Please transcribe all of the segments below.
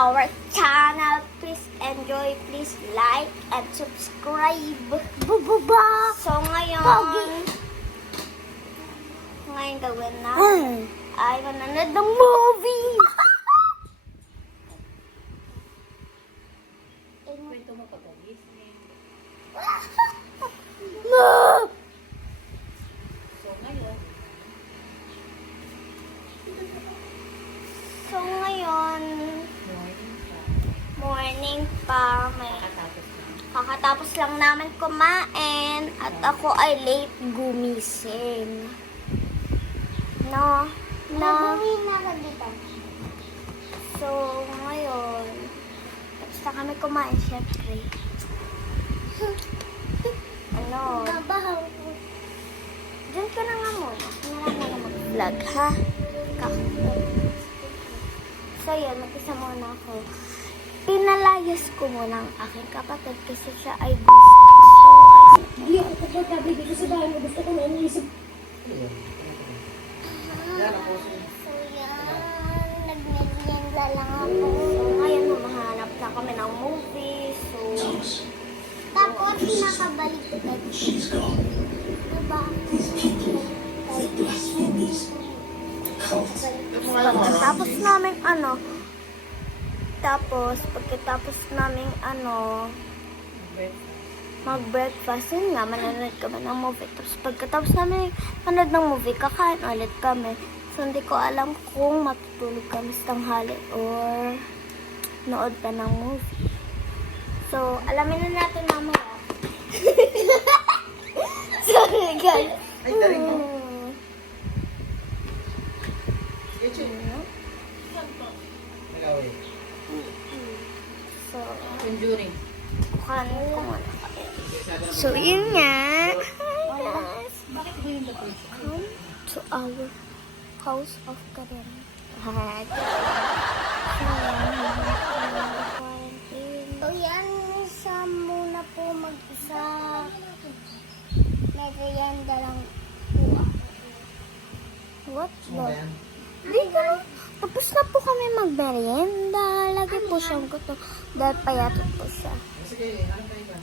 our channel. Please enjoy, please like and subscribe. Bububa! So ngayon gawin na ay manonood ng movie. Kwento mo pag-agising. So ngayon, morning pa. May kakatapos lang namin kumain at ako ay late gumising. No. So ngayon, tapos na kami kumain, syempre. Ano? Diyan ka na nga muna. Hinarap mo na mag-vlog, ha? So yun, mag-isa muna ako. Pinalayas ko muna ang aking kapatid kasi siya ay busy. So, hindi ako kapag dito sa bahay mo. Gusto ko na iniisip. So yan, nag-merienda lang ako. So ngayon, mamahanap na kami ng movie. So, tapos nakabaliktad. Diba? Pagkatapos namin pagkatapos namin mag-breakfast, yun nga, manonood kami ng movie. Tapos pagkatapos namin manonood ng movie, kakain ulit kami. So hindi ko alam kung matutulog kami sa tanghali or nood pa ng movie. So, alamin na natin mamaya. Sorry guys. Ay, daring mo. So, Conjuring. kukanin ko muna kayo. So, yun nga. Hi guys. Bakit ba yung bato? Come to our house of Karen. Hi. So, yan. Isa muna po mag-isa. Merienda lang po ako. What? Hindi ka lang. Tapos na po kami mag-merienda. Lagi po siyang gusto. Dahil payatot po siya. Sige, ano tayo ba?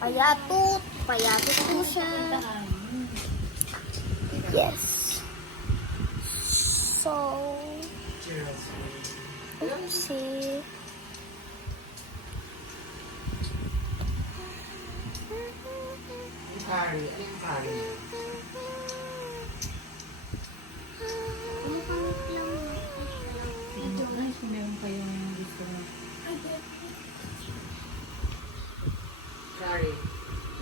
Payatot. Payatot po siya. Yes. So, Cheers. oopsie. Yung curry. Ano yung curry? Ito, guys, kung meron kayong gusto na. Curry.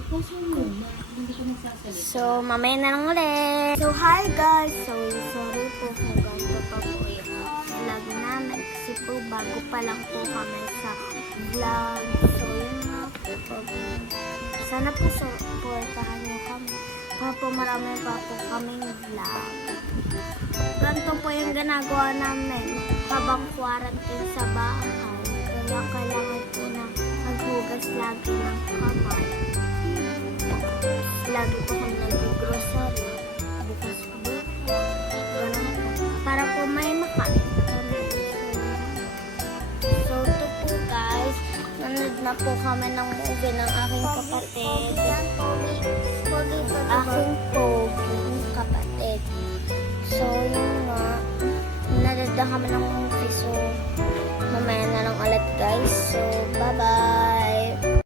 Ipos mo na. Hindi ko nagsasalita. So, mamaya na lang ulit. So, hi guys. So, sorry po kung ganito pa po yung vlog namin. Kasi po, bago pa lang po kami sa vlog. So, yun nga po. Sana po supportahan niyo kami. Para po marami pa po kaming vlog. Ganito po yung ginagawa namin habang quarantine sa bahay. Kaya kailangan po na maghugas lagi ng kamay. Lagi po kami nag-grocery. Bukas po. Ganun po. Para po may makain. So, ito po guys. Nanood na po kami ng movie ng aking kapatid. Aking poging kapatid. So, yun nga. Nanood na kami ng movie. So, mamaya na lang ulit guys. So, bye-bye.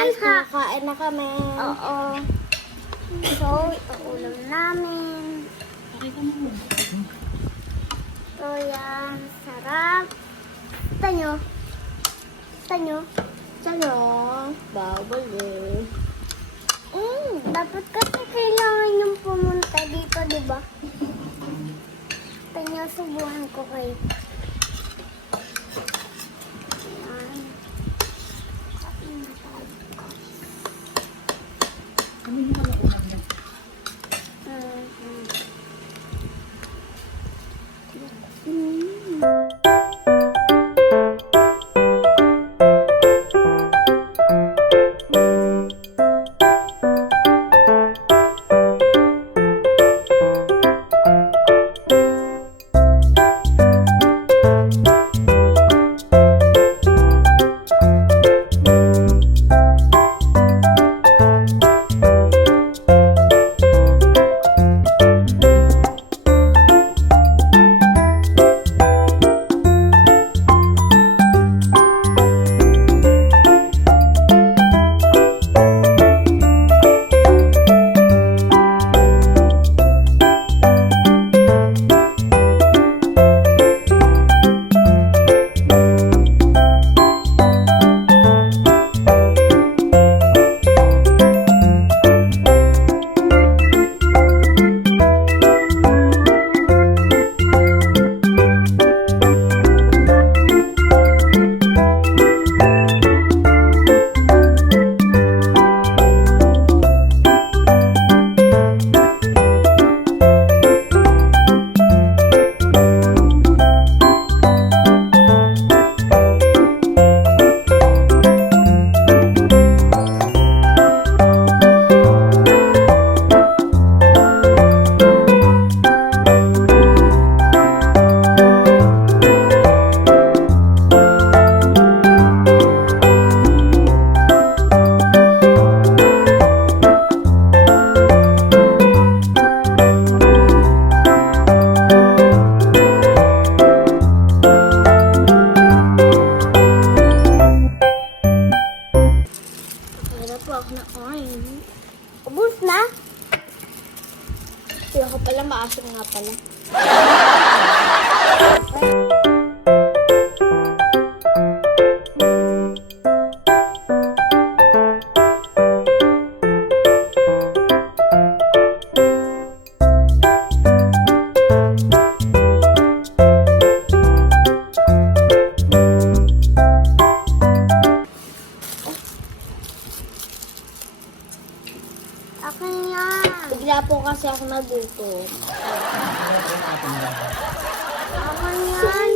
guys, ha. Kain na kami. Oo. So, ito ulam namin. Pakita mo mo. So, yan. Sarap. Tanyo. Tanyo. Tanyo. Bawal eh. Dapat kasi kailangan yung pumunta dito, di ba? Tanyo, subuhan ko kayo. Yan. Ano yung pala ulam niya? Hirap po ako na orange. Ubus na? Kaya ko pala, maasim nga pala. Akin yan. Bigla po kasi ako naguto. Akin yan.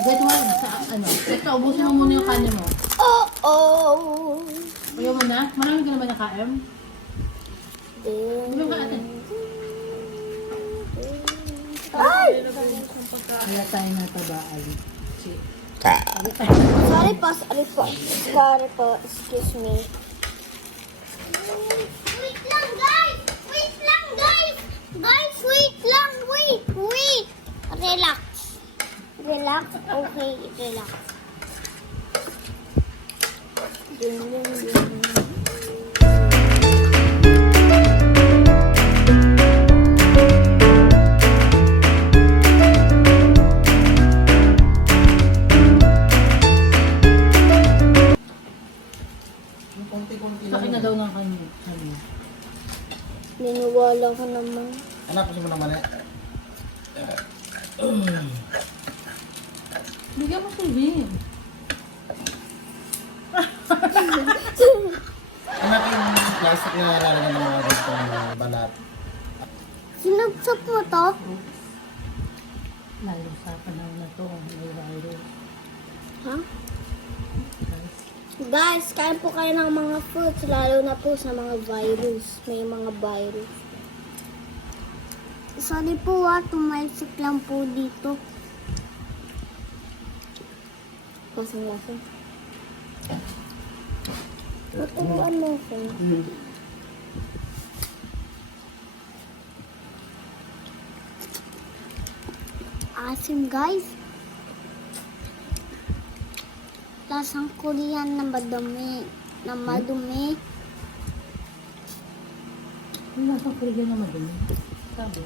Wait mo sa ano. Ito, ubusin mo muna yung kanin mo. Oh. Ayaw mo na? Marami ka na ba nakain? Ulam ka natin. Ay! Kaya tayo natabaan. Sorry po, sorry po. Sorry po, excuse me. Wait lang, guys! Wait lang, guys! Guys, wait lang! Wait! Wait! Relax. Relax? Okay, relax. Sa akin na daw ng kanin. Niniwala ko naman. Anak, gusto mo naman eh. Bigyan mo sabihin. Anak, yung plastic na lalagyan ng mga ganitong balat. Sinugso po to? Lalo sa panahon na to, may virus. Ha? Guys, kain po kayo ng mga fruits, lalo na po sa mga virus. May mga virus. Sorry po tumalsik lang po dito. Lasang-lasang. Maturuan mo ko. Asim, guys. Lasang Korean na madami. na madumi. Yung nasa frigo na madumi. Sabi.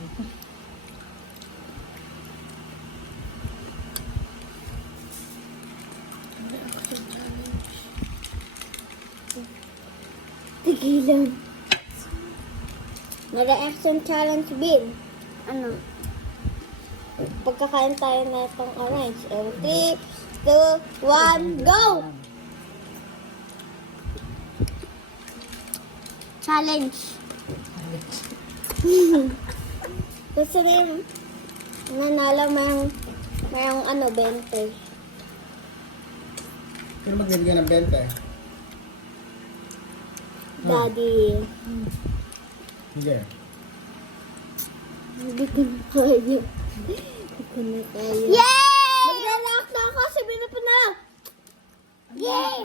Tigilan. Na-reaction challenge, Bin. Ano? Pagkakain tayo na itong orange. 3, 2, 1, go! Challenge. Gusto na yung nanalo mayang ano, 20. Sino magbibigay ng 20? Daddy. Sige. Hindi ko na kaya. Hindi ko na kaya. Yay! Mag-relax na ako, sabihin na po na. Yay!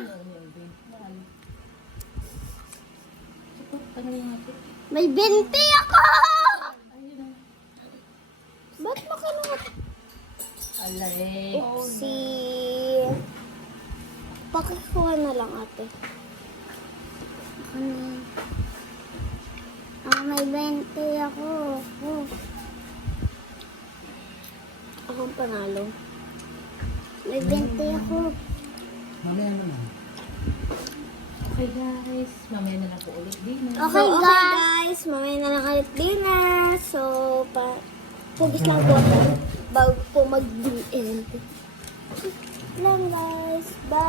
May 20 ako! Ba't makalungat? Alay. Si... Pakikuha na lang, ate. Ano? May 20 ako. Oh. Ako ang panalo. May 20 ako. Mamaya na. Okay guys, mamaya na lang po ulit din. Okay, So, guys. mamaya na lang ulit dinner. So, pugis lang po ako bago po mag-end. Lang guys. Bye!